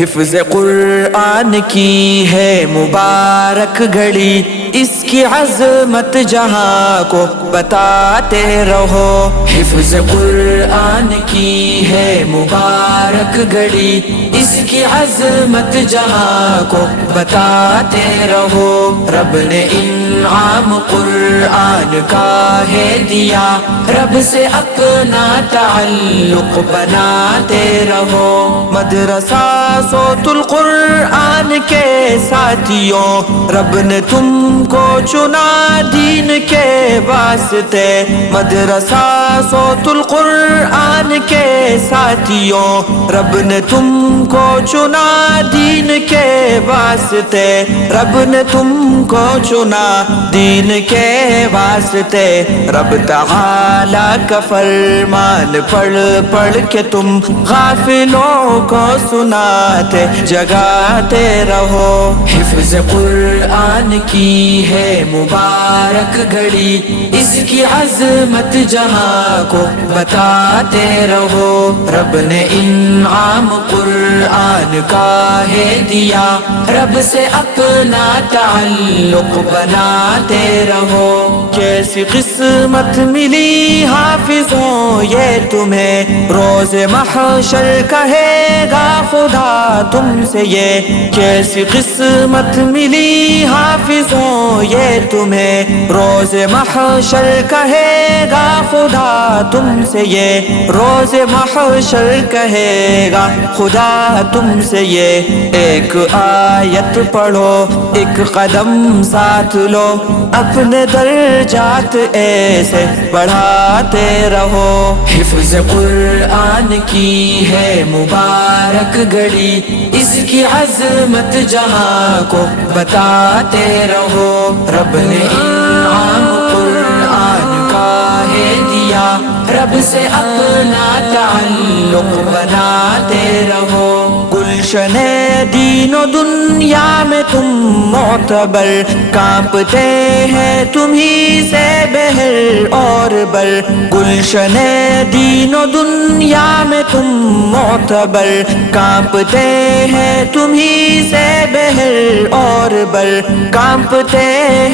حفظ قرآن کی ہے مبارک گھڑی، اس کی عظمت جہاں کو بتاتے رہو۔ حفظ قرآن کی ہے مبارک گھڑی، اس کی عظمت جہاں کو بتاتے رہو۔ رب نے انعام قرآن کا ہے دیا، رب سے اپنا تعلق بناتے رہو۔ مدرسہ صوت القرآن کے ساتھیوں، رب نے تم کو چنا دین کے واسطے۔ مدرسہ صوت القرآن کے ساتھیوں، رب نے تم کو چنا دین کے واسطے۔ رب نے تم کو چنا دین کے واسطے۔ رب تعالی کا فرمان پڑھ پڑھ کے تم غافلوں کو سناتے جگاتے رہو۔ حفظ قرآن کی ہے مبارک گھڑی، اس کی عظمت جہاں کو بتاتے رہو۔ رب نے انعام قرآن کا ہے دیا، رب سے اپنا تعلق بناتے رہو۔ کیسی قسمت ملی حافظوں یہ تمہیں، روز محشر کہے گا خدا تم سے یہ۔ کیسی قسمت ملی حافظوں یہ تمہیں، روز محشر کہے گا خدا تم سے یہ۔ روز محشر کہے گا خدا تم سے یہ۔ ایک آیت پڑھو، ایک قدم ساتھ لو، اپنے درجات ایسے بڑھاتے رہو۔ حفظ قرآن کی ہے مبارک گھڑی، اس کی عظمت جہاں کو بتاتے رہو۔ رب نے انعام قرآن کا ہے دیا، رب سے اپنا تعلق بناتے رہو۔ گلشن دین و دنیا میں تم معتبر، کانپتے ہیں تمہیں سے بحر اور بر۔ گلشن دین و دنیا میں تم معتبر، کانپتے ہیں تمہیں سے بحر اور بر۔ کانپتے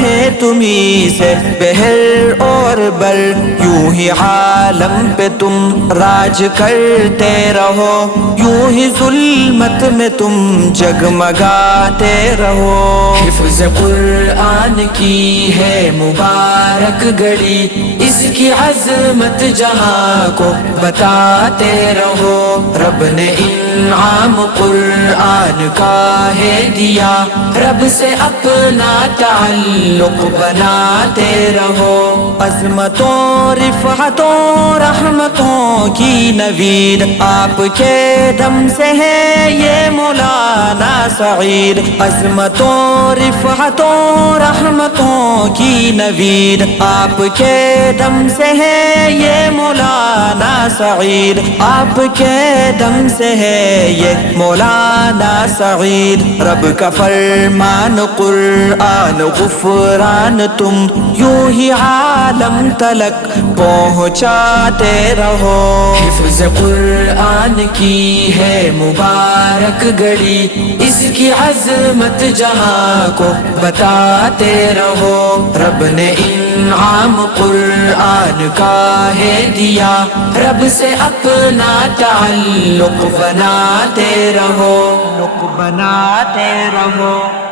ہیں تمہیں سے بحر اور بر۔ یوں ہی عالم پہ تم راج کرتے رہو، یوں ہی ظلمت میں تم جگمگاتے رہو۔ حفظ قرآن کی ہے مبارک گھڑی، اس کی عظمت جہاں کو بتاتے رہو۔ رب نے انعام قرآن کا ہے دیا، رب سے اپنا تعلق بناتے رہو۔ عظمتوں رفعتوں رحمتوں کی نوید، آپ کے دم سے ہے یہ مولانا سعید۔ عظمتوں رفعتوں رحمتوں کی نوید، آپ کے دم سے ہے یہ مولانا سعید۔ آپ کے دم سے ہے یہ مولانا سعید۔ رب کا فرمان قرآن غفران، تم یوں ہی عالم تلک پہنچاتے رہو۔ حفظ قرآن کی ہے مبارک گھڑی، اس کی عظمت جہاں کو بتاتے رہو۔ رب نے انعام قرآن کا ہے دیا، رب سے اپنا تعلق بناتے رہو۔ بناتے رہو۔